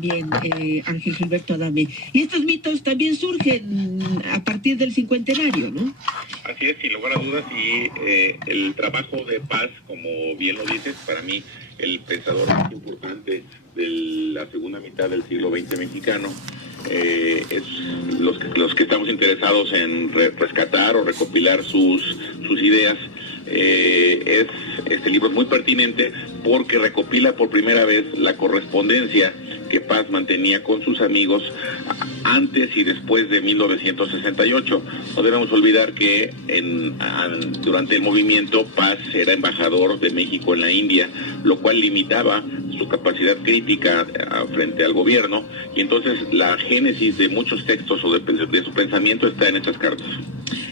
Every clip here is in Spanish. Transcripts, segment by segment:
Bien, Ángel Gilberto Adame. Y estos mitos también surgen a partir del cincuentenario, ¿no? Así es, sin lugar a dudas, y el trabajo de Paz, como bien lo dices, para mí el pensador más importante de la segunda mitad del siglo XX mexicano, es los que estamos interesados en rescatar o recopilar sus ideas. Este libro es muy pertinente porque recopila por primera vez la correspondencia que Paz mantenía con sus amigos antes y después de 1968. No debemos olvidar que durante el movimiento Paz era embajador de México en la India, lo cual limitaba su capacidad crítica frente al gobierno, y entonces la génesis de muchos textos o de su pensamiento está en estas cartas.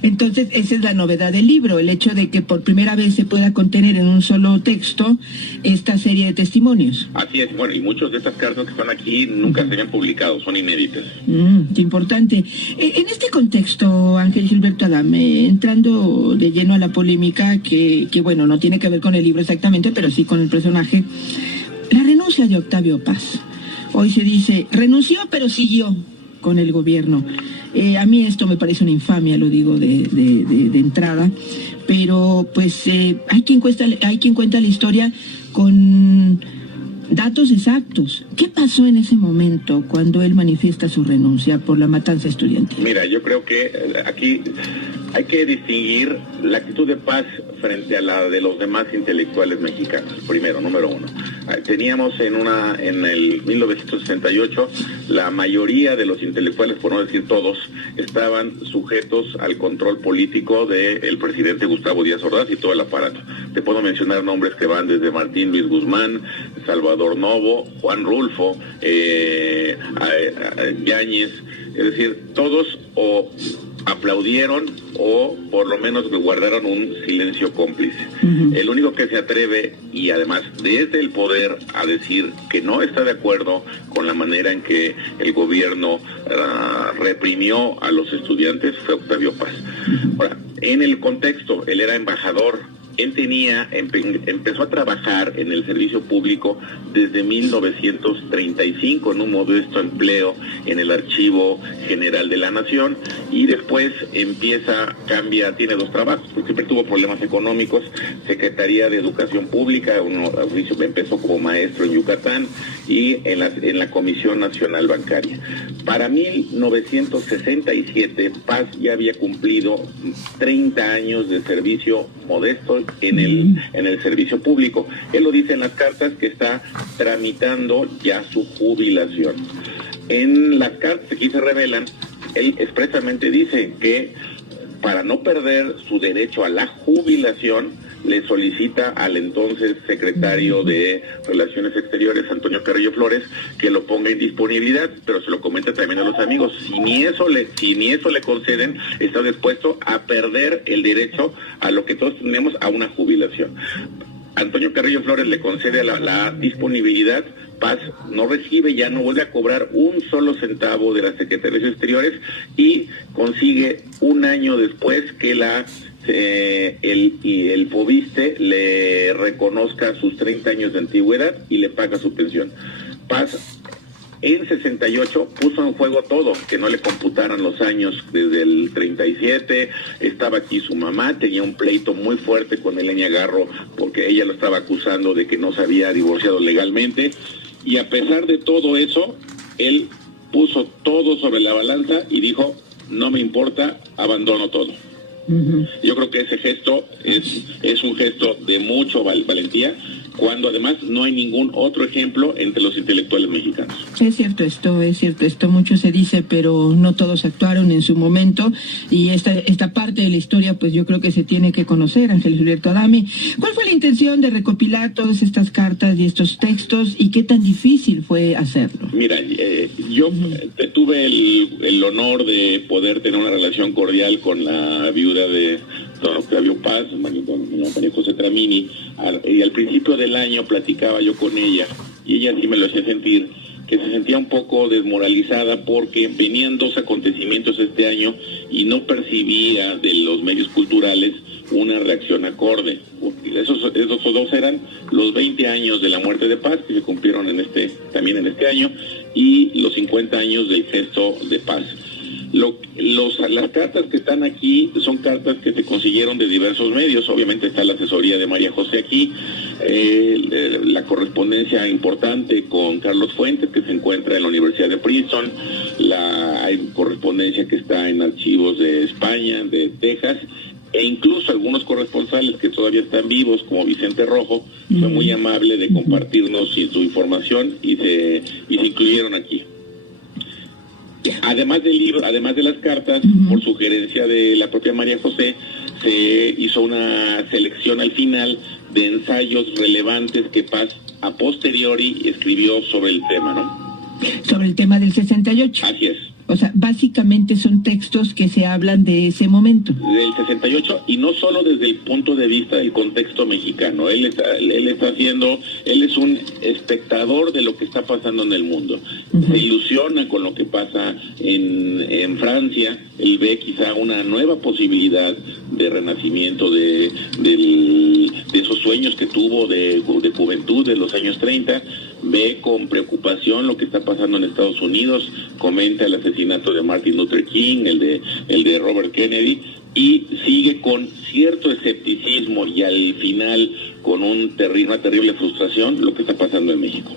Entonces, esa es la novedad del libro, el hecho de que por primera vez se pueda contener en un solo texto esta serie de testimonios. Así es, bueno, y muchas de estas cartas que están aquí nunca se habían publicado, son inéditas. Qué importante. En este contexto, Ángel Gilberto Adame, entrando de lleno a la polémica, que bueno, no tiene que ver con el libro exactamente, pero sí con el personaje, la renuncia de Octavio Paz. Hoy se dice, renunció pero siguió con el gobierno. A mí esto me parece una infamia, lo digo de entrada, pero pues hay quien cuenta la historia con datos exactos. ¿Qué pasó en ese momento cuando él manifiesta su renuncia por la matanza estudiantil? Mira, yo creo que aquí hay que distinguir la actitud de Paz frente a la de los demás intelectuales mexicanos. Primero, número uno. Teníamos en el 1968, la mayoría de los intelectuales, por no decir todos, estaban sujetos al control político del presidente Gustavo Díaz Ordaz y todo el aparato. Te puedo mencionar nombres que van desde Martín Luis Guzmán, Salvador Novo, Juan Rulfo, Yáñez, es decir, todos o aplaudieron o por lo menos guardaron un silencio cómplice. El único que se atreve, y además desde el poder, a decir que no está de acuerdo con la manera en que el gobierno reprimió a los estudiantes fue Octavio Paz. Ahora, en el contexto, él era embajador. Él empezó a trabajar en el servicio público desde 1935 en un modesto empleo en el Archivo General de la Nación, y después tiene dos trabajos, porque siempre tuvo problemas económicos, Secretaría de Educación Pública, empezó como maestro en Yucatán, y en la Comisión Nacional Bancaria. Para 1967, Paz ya había cumplido 30 años de servicio modesto en el servicio público. Él lo dice en las cartas que está tramitando ya su jubilación. En las cartas aquí se revelan, él expresamente dice que para no perder su derecho a la jubilación, le solicita al entonces secretario de Relaciones Exteriores, Antonio Carrillo Flores, que lo ponga en disponibilidad, pero se lo comenta también a los amigos. Si ni eso le conceden, está dispuesto a perder el derecho a lo que todos tenemos, a una jubilación. Antonio Carrillo Flores le concede la disponibilidad. Paz no recibe, ya no vuelve a cobrar un solo centavo de las Secretarías Exteriores, y consigue un año después que el FOBISTE le reconozca sus 30 años de antigüedad y le paga su pensión. Paz en 68 puso en juego todo, que no le computaran los años desde el 37, estaba aquí su mamá, tenía un pleito muy fuerte con Elena Garro porque ella lo estaba acusando de que no se había divorciado legalmente, y a pesar de todo eso, él puso todo sobre la balanza y dijo, no me importa, abandono todo. Yo creo que ese gesto es un gesto de mucho valentía, cuando además no hay ningún otro ejemplo entre los intelectuales mexicanos. Es cierto esto, mucho se dice, pero no todos actuaron en su momento, y esta parte de la historia pues yo creo que se tiene que conocer. Ángel Gilberto Adame, ¿cuál fue la intención de recopilar todas estas cartas y estos textos, y qué tan difícil fue hacerlo? Mira, yo tuve el honor de poder tener una relación cordial con la viuda de don Octavio Paz, María José Tramini, y al principio del año platicaba yo con ella, y ella sí me lo hacía sentir, que se sentía un poco desmoralizada porque venían dos acontecimientos este año y no percibía de los medios culturales una reacción acorde. Esos dos eran los 20 años de la muerte de Paz, que se cumplieron también en este año, y los 50 años del gesto de paz. Las cartas que están aquí son cartas que se consiguieron de diversos medios. Obviamente está la asesoría de María José aquí, la correspondencia importante con Carlos Fuentes, que se encuentra en la Universidad de Princeton, hay correspondencia que está en archivos de España, de Texas, e incluso algunos corresponsales que todavía están vivos, como Vicente Rojo, fue muy amable de compartirnos su información y se incluyeron aquí. Además del libro, además de las cartas, por sugerencia de la propia María José, se hizo una selección al final de ensayos relevantes que Paz a posteriori escribió sobre el tema, ¿no? Sobre el tema del 68. Así es. O sea, básicamente son textos que se hablan de ese momento. Del 68, y no solo desde el punto de vista del contexto mexicano. Él es un espectador de lo que está pasando en el mundo. Se ilusiona con lo que pasa en Francia. Él ve quizá una nueva posibilidad de renacimiento de esos sueños que tuvo de juventud de los años 30. Ve con preocupación lo que está pasando en Estados Unidos, comenta el asesinato de Martin Luther King, el de Robert Kennedy, y sigue con cierto escepticismo y al final con una terrible frustración lo que está pasando en México.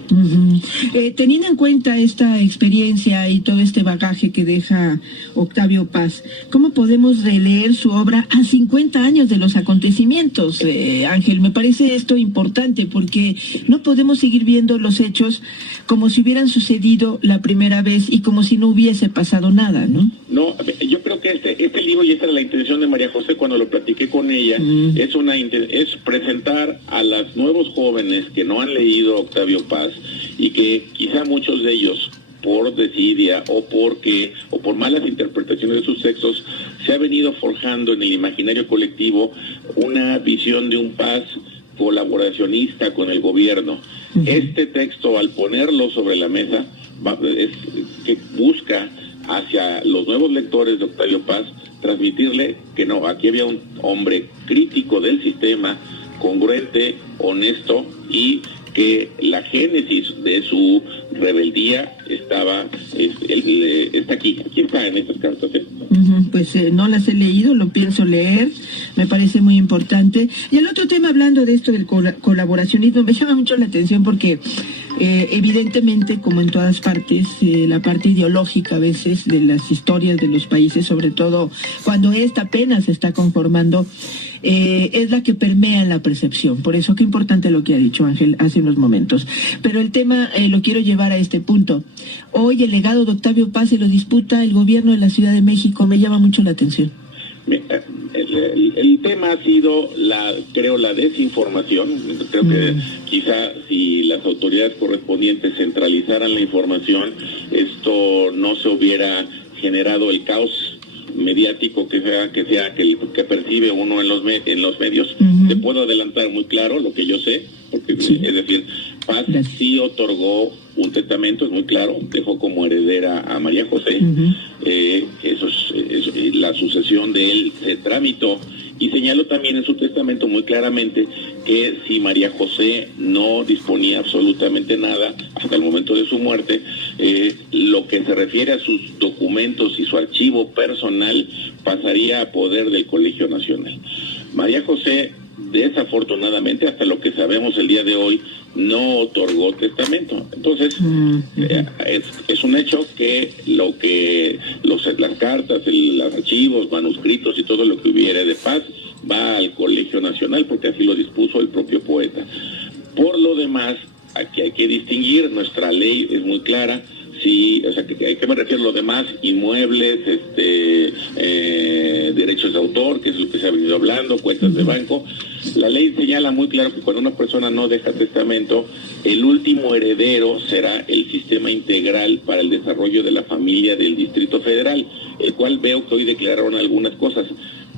Teniendo en cuenta esta experiencia y todo este bagaje que deja Octavio Paz, ¿cómo podemos releer su obra a 50 años de los acontecimientos? Ángel, me parece esto importante porque no podemos seguir viendo los hechos como si hubieran sucedido la primera vez y como si no hubiese pasado nada, ¿no? No, yo creo que este libro, y esta era la intención de María José cuando lo platiqué con ella, es presentar a los nuevos jóvenes que no han leído Octavio Paz y que quizá muchos de ellos por desidia o por malas interpretaciones de sus textos se ha venido forjando en el imaginario colectivo una visión de un Paz colaboracionista con el gobierno. Este texto, al ponerlo sobre la mesa, que busca hacia los nuevos lectores de Octavio Paz transmitirle que no, aquí había un hombre crítico del sistema, congruente, honesto, y que la génesis de su rebeldía está aquí está en estas cartas. Pues no las he leído, lo pienso leer, me parece muy importante. Y el otro tema, hablando de esto del colaboracionismo, me llama mucho la atención porque evidentemente, como en todas partes, la parte ideológica a veces de las historias de los países, sobre todo cuando esta apenas se está conformando, es la que permea en la percepción. Por eso, qué importante lo que ha dicho Ángel hace unos momentos. Pero el tema lo quiero llevar a este punto. Hoy el legado de Octavio Paz se lo disputa el gobierno de la Ciudad de México. Me llama mucho la atención. El tema ha sido la desinformación. Creo que quizá si las autoridades correspondientes centralizaran la información, esto no se hubiera generado el caos mediático que percibe uno en los medios. Te puedo adelantar muy claro lo que yo sé, porque es decir, Paz sí otorgó un testamento, es muy claro, dejó como heredera a María José. La sucesión de él se tramitó y señaló también en su testamento muy claramente que si María José no disponía absolutamente nada hasta el momento de su muerte, lo que se refiere a sus documentos y su archivo personal pasaría a poder del Colegio Nacional. María José, desafortunadamente, hasta lo que sabemos el día de hoy, no otorgó testamento. Entonces, es un hecho que las cartas, los archivos, manuscritos y todo lo que hubiere de Paz va al Colegio Nacional, porque así lo dispuso el propio poeta. Por lo demás, aquí hay que distinguir, nuestra ley es muy clara. Sí, o sea, ¿a qué me refiero? Lo demás, inmuebles, derechos de autor, que es lo que se ha venido hablando, cuentas de banco. La ley señala muy claro que cuando una persona no deja testamento, el último heredero será el sistema integral para el desarrollo de la familia del Distrito Federal, el cual veo que hoy declararon algunas cosas.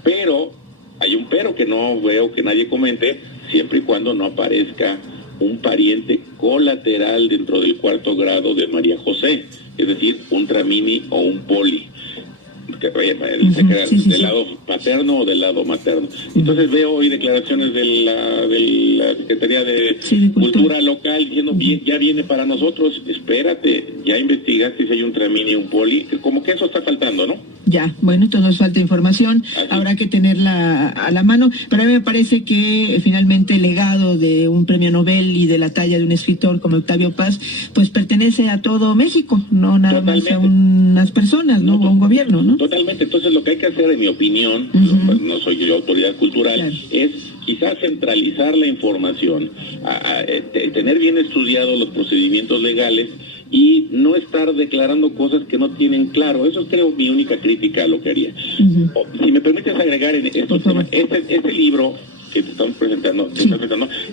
Pero, hay un pero que no veo que nadie comente, siempre y cuando no aparezca un pariente colateral dentro del cuarto grado de María José, es decir, un tramini o un poli, que dice que era del lado paterno o del lado materno. Entonces veo hoy declaraciones de la Secretaría de Cultura local diciendo, ya viene para nosotros, espérate, ya investigaste si hay un tramini y un poli, como que eso está faltando, ¿no? Ya, bueno, entonces nos falta información, habrá que tenerla a la mano, pero a mí me parece que finalmente el legado de un premio Nobel y de la talla de un escritor como Octavio Paz, pues pertenece a todo México, no nada más a unas personas, ¿no? O a un gobierno, ¿no? Totalmente, entonces lo que hay que hacer, en mi opinión, pues no soy yo autoridad cultural, es quizás centralizar la información, tener bien estudiados los procedimientos legales y no estar declarando cosas que no tienen claro. Eso es, creo, mi única crítica a lo que haría. Si me permites agregar en estos temas, este libro que te estamos presentando,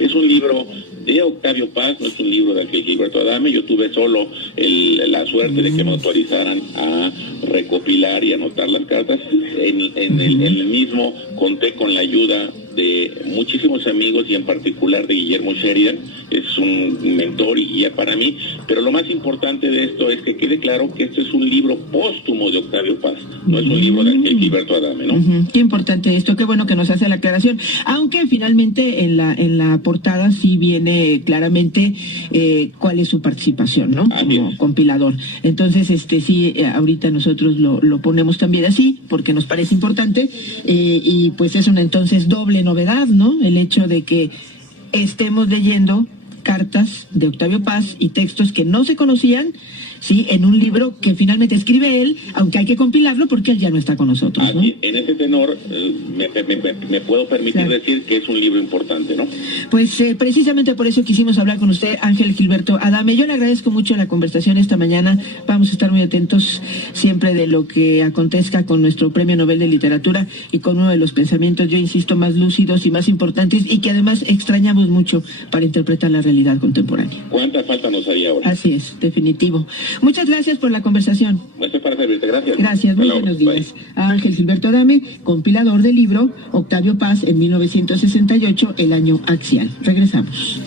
es un libro de Octavio Paz, no es un libro de Ángel Gilberto Adame. Yo tuve solo la suerte de que me autorizaran a recopilar y anotar las cartas. En el mismo conté con la ayuda de muchísimos amigos y en particular de Guillermo Sheridan, es un mentor y guía para mí, pero lo más importante de esto es que quede claro que este es un libro póstumo de Octavio Paz, no es un libro de Ángel Gilberto Adame, ¿no? Qué importante esto, qué bueno que nos hace la aclaración, aunque finalmente en la portada sí viene claramente cuál es su participación, ¿no? Como compilador. Entonces, sí, ahorita nosotros lo ponemos también así, porque nos parece importante, y pues es una entonces doble novedad, ¿no? El hecho de que estemos leyendo cartas de Octavio Paz y textos que no se conocían, sí, en un libro que finalmente escribe él, aunque hay que compilarlo porque él ya no está con nosotros, ¿no? En ese tenor, me puedo permitir decir que es un libro importante, ¿no? Pues precisamente por eso quisimos hablar con usted, Ángel Gilberto Adame. Yo le agradezco mucho la conversación esta mañana. Vamos a estar muy atentos siempre de lo que acontezca con nuestro Premio Nobel de Literatura y con uno de los pensamientos, yo insisto, más lúcidos y más importantes y que además extrañamos mucho para interpretar la realidad contemporánea. ¿Cuánta falta nos haría ahora? Así es, definitivo. Muchas gracias por la conversación. Esto es para servirte, gracias. Gracias, muy buenos días. A Ángel Gilberto Adame, compilador del libro Octavio Paz en 1968, El año axial. Regresamos.